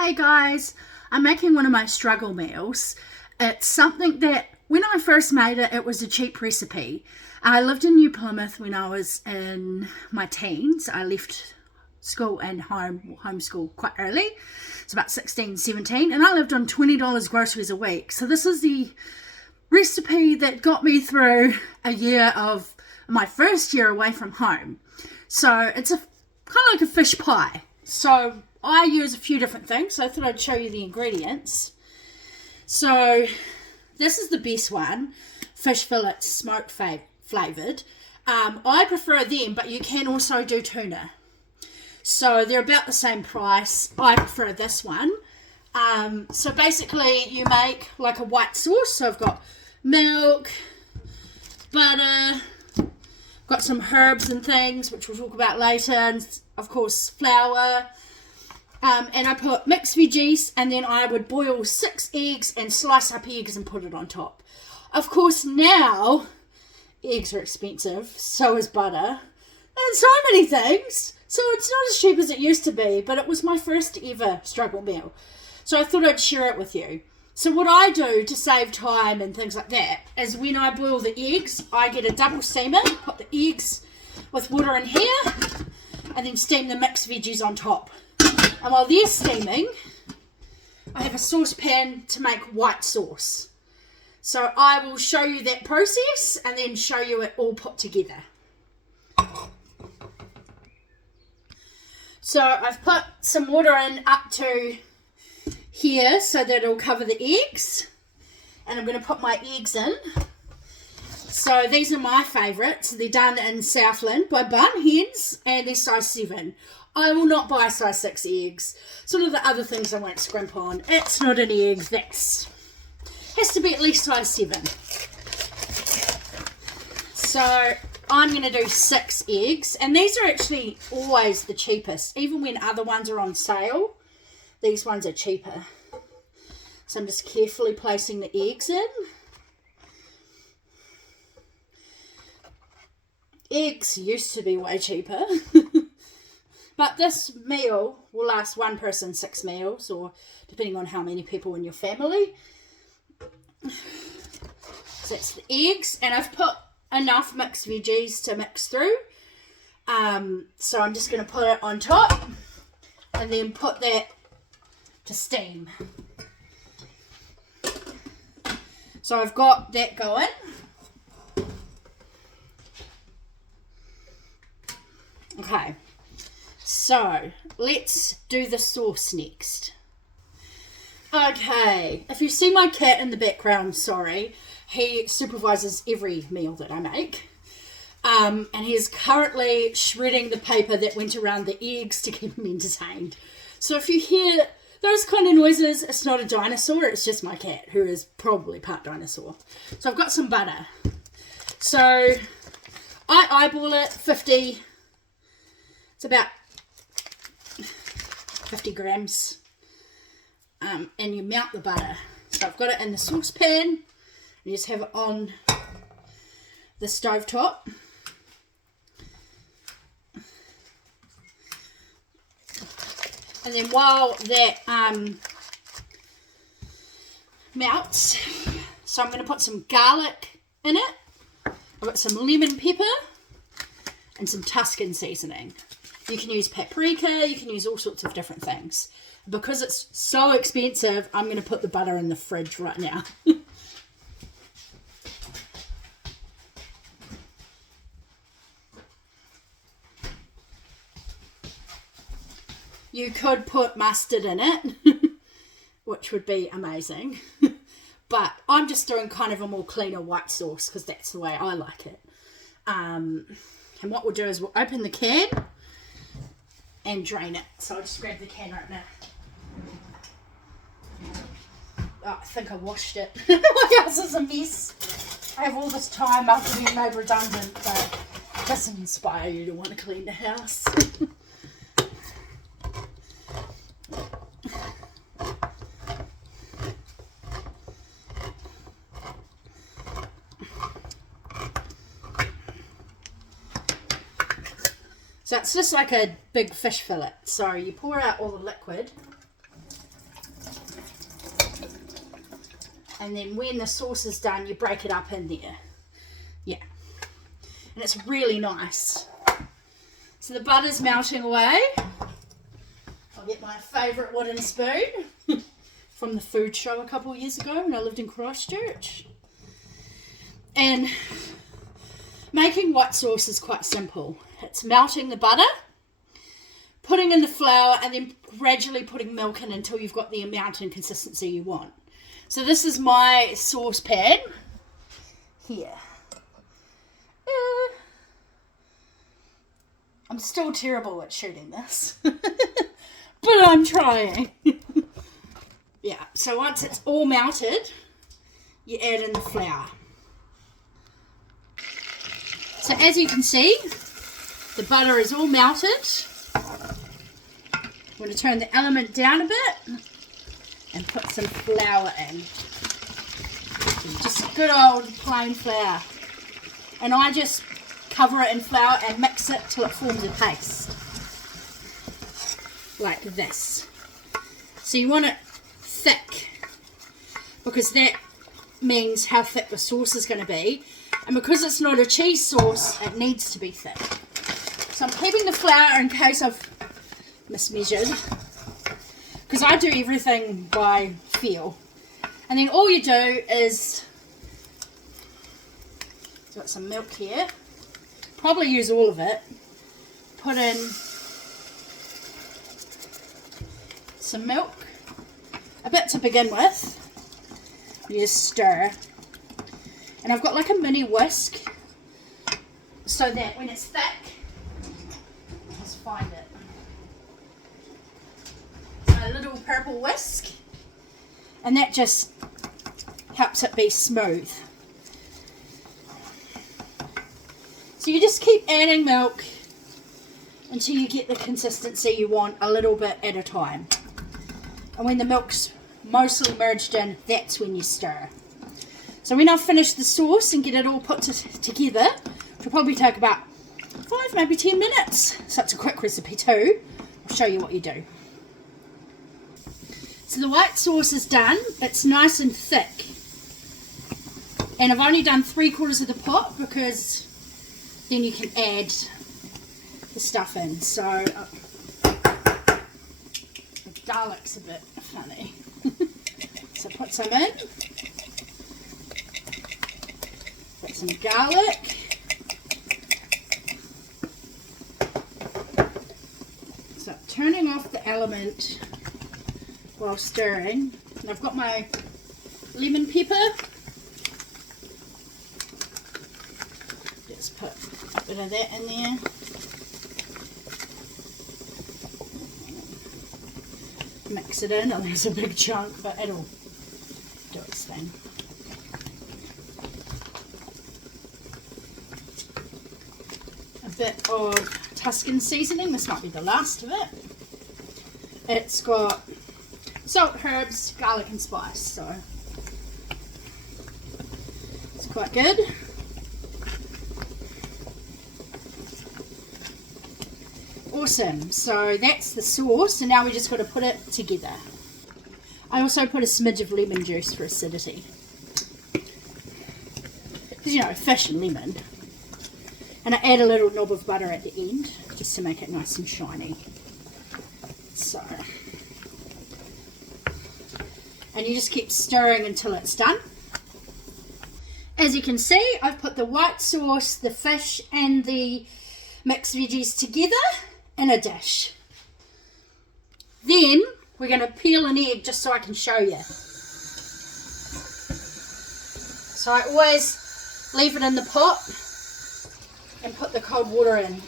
Hey guys, I'm making one of my struggle meals. It's something that when I first made it, it was a cheap recipe. I lived in New Plymouth when I was in my teens. I left school and homeschool quite early. It's about 16, 17, and I lived on $20 groceries a week. So this is the recipe that got me through a year of my first year away from home. So it's kind of like a fish pie. So I use a few different things, so I thought I'd show you the ingredients. So this is the best one, fish fillets, smoked flavoured. I prefer them, but you can also do tuna. So they're about the same price. I prefer this one. So basically you make like a white sauce. So I've got milk, butter, got some herbs and things, which we'll talk about later, and of course flour. And I put mixed veggies, and then I would boil 6 eggs and slice up eggs and put it on top. Of course, now eggs are expensive, so is butter, and so many things. So it's not as cheap as it used to be, but it was my first ever struggle meal. So I thought I'd share it with you. So what I do to save time and things like that is when I boil the eggs, I get a double steamer, put the eggs with water in here, and then steam the mixed veggies on top. And while they're steaming, I have a saucepan to make white sauce. So I will show you that process and then show you it all put together. So I've put some water in up to here so that it'll cover the eggs. And I'm going to put my eggs in. So these are my favourites. They're done in Southland by Bun Hens, and they're size 7. I will not buy size 6 eggs. Sort of the other things I won't scrimp on. It's not an egg. That's has to be at least size 7. So I'm going to do 6 eggs. And these are actually always the cheapest. Even when other ones are on sale, these ones are cheaper. So I'm just carefully placing the eggs in. Eggs used to be way cheaper. But this meal will last one person 6 meals, or depending on how many people in your family. So that's the eggs, and I've put enough mixed veggies to mix through. So I'm just going to put it on top and then put that to steam. So I've got that going. Okay. So, let's do the sauce next. Okay, if you see my cat in the background, sorry, he supervises every meal that I make. And he's currently shredding the paper that went around the eggs to keep him entertained. So if you hear those kind of noises, it's not a dinosaur, it's just my cat, who is probably part dinosaur. So I've got some butter. So I eyeball it, 50, it's about 50 grams, and you melt the butter. So I've got it in the saucepan, you just have it on the stovetop. And then while that melts, so I'm going to put some garlic in it. I've got some lemon pepper and some Tuscan seasoning. You can use paprika, you can use all sorts of different things. Because it's so expensive, I'm going to put the butter in the fridge right now. You could put mustard in it, which would be amazing. But I'm just doing kind of a more cleaner white sauce because that's the way I like it. And what we'll do is we'll open the can and drain it. So I'll just grab the can right now. Oh, I think I washed it. My house is a mess. I have all this time after being made redundant, but it doesn't inspire you to want to clean the house. So it's just like a big fish fillet. So you pour out all the liquid And then when the sauce is done, you break it up in there. Yeah. And it's really nice. So the butter's melting away. I'll get my favourite wooden spoon from the food show a couple of years ago when I lived in Christchurch. And making white sauce is quite simple. It's melting the butter, putting in the flour, and then gradually putting milk in until you've got the amount and consistency you want. So this is my saucepan here. I'm still terrible at shooting this, but I'm trying. Yeah, so once it's all melted, you add in the flour. So as you can see, the butter is all melted. I'm going to turn the element down a bit and put some flour in. Just good old plain flour. And I just cover it in flour and mix it till it forms a paste. Like this. So you want it thick, because that means how thick the sauce is going to be. And because it's not a cheese sauce, it needs to be thick. So I'm keeping the flour in case I've mismeasured, because I do everything by feel. And then all you do is, got some milk here, probably use all of it, put in some milk, a bit to begin with, you just stir. And I've got like a mini whisk, so that when it's thick, just find it. A little purple whisk, and that just helps it be smooth. So you just keep adding milk until you get the consistency you want, a little bit at a time. And when the milk's mostly merged in, that's when you stir. So when I've finished the sauce and get it all put together, which will probably take about 5, maybe 10 minutes. So it's a quick recipe too. I'll show you what you do. So the white sauce is done. It's nice and thick. And I've only done 3/4 of the pot because then you can add the stuff in. So the garlic's a bit funny. So put some in. Put some garlic. So turning off the element while stirring. And I've got my lemon pepper. Just put a bit of that in there. Mix it in. Oh, there's a big chunk, but it'll do its thing. A bit of Tuscan seasoning. This might be the last of it. It's got salt, herbs, garlic and spice, so it's quite good. Awesome, so that's the sauce, and now we just got to put it together. I also put a smidge of lemon juice for acidity, because you know, fish and lemon. And I add a little knob of butter at the end just to make it nice and shiny. So, and you just keep stirring until it's done. As you can see, I've put the white sauce, the fish and the mixed veggies together in a dish. Then we're going to peel an egg just so I can show you. So I always leave it in the pot and put the cold water in.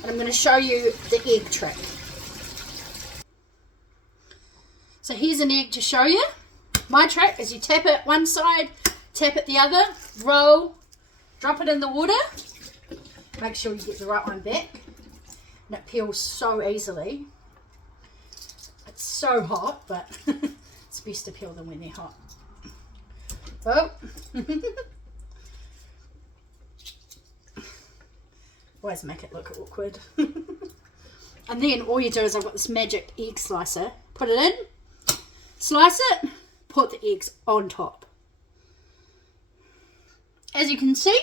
And I'm going to show you the egg trick. So here's an egg to show you. My trick is you tap it one side, tap it the other, roll, drop it in the water. Make sure you get the right one back. And it peels so easily. It's so hot, but it's best to peel them when they're hot. Oh. Always make it look awkward. And then all you do is, I've got this magic egg slicer. Put it in, slice it, put the eggs on top. As you can see,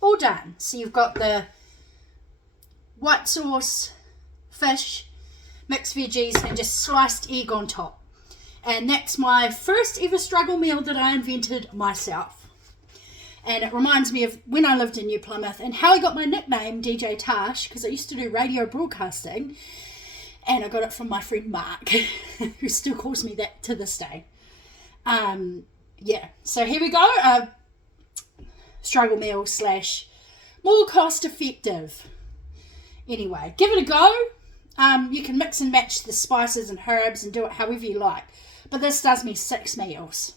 all done. So you've got the white sauce, fish, mixed veggies, and just sliced egg on top. And that's my first ever struggle meal that I invented myself. And it reminds me of when I lived in New Plymouth and how I got my nickname DJ Tash, because I used to do radio broadcasting, and I got it from my friend Mark, who still calls me that to this day. Yeah, so here we go. Struggle meal / more cost effective. Anyway, give it a go. You can mix and match the spices and herbs and do it however you like. But this does me 6 meals.